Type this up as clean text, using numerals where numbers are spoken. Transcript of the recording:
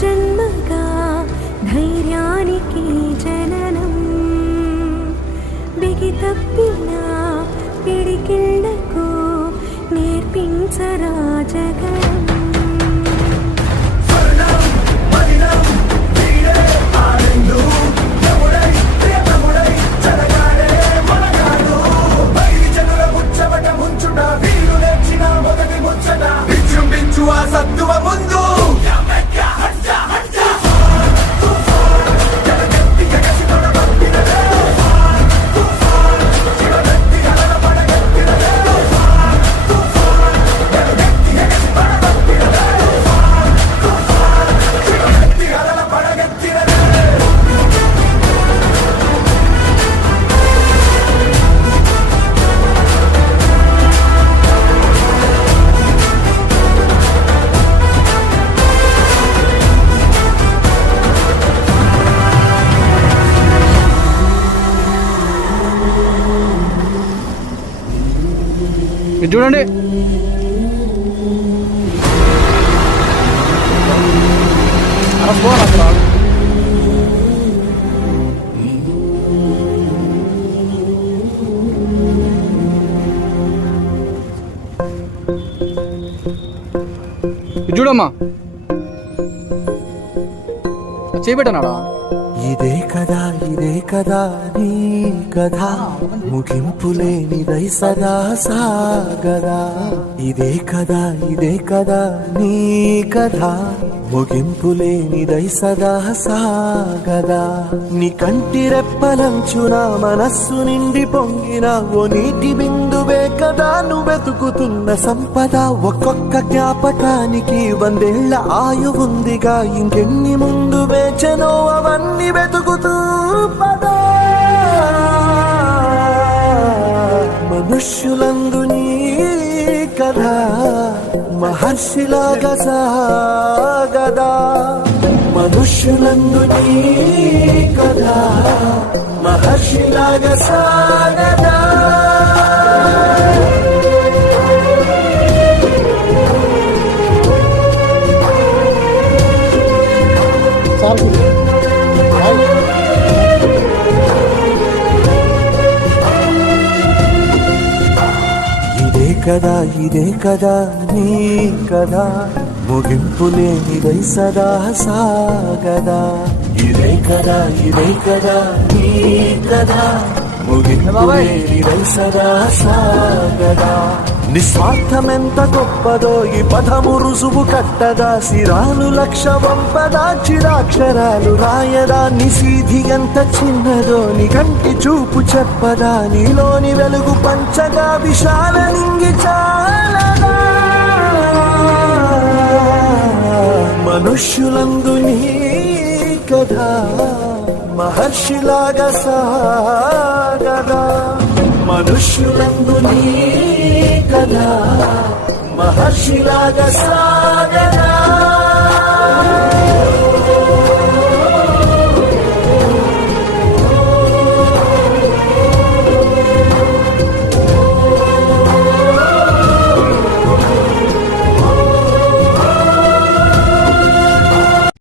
జన్మగా ధైర్యానికి జననం బిగి తప్పిన పిడికిళ్లకు నేర్పించరా జగనం సత్తువ ముందు ఇది చూడండి. ఇది చూడమ్మా, చేపెట్టనాడా? ఇదే కదా నీ కథ ముగింపులేనిదై సదా సాగదా. ఇదే కదా నీ కథ ముగింపులేనిదై సదా సాగదా. నీ కంటి రెప్పలంచున మనస్సు నిండి పొంగిన ఓ నీటి బిందువే కదా నువ్వెతుకుతున్న సంపద. ఒక్కొక్క జ్ఞాపకానికి 100 ఏళ్ల ఆయువుందిగా, ఇంకెన్ని ముందు వేచనో అవన్నీ వెతుకుతూ పదా. మనుష్యులందు నీ కథ మహర్షిలాగా సాగదా. మనుష్యులందు నీ కథ మహర్షిలాగా సాగదా. ఇదే కదా నీ కదా ముగింపులేనిదై సదా సాగదా. ఇదే కదా నీ కదా ముగింపులేనిదై సదా సాగదా. నిస్వార్థమెంత గొప్పదో ఈ పదము రుజువు కట్టదా. శిరాలు 1,00,000 వంపదా, చిరాక్షరాలు రాయదా. నిశీధి ఎంత చిన్నదో నీ కంటి చూపు చెప్పదా. నీలోని వెలుగు పంచగా విశాల నింగి చాలదా. మనుష్యులందు నీ కథ మహర్షిలాగా సాగదా. మనుష్యులందు నీ కథ మహర్షిలాగా సాగదా.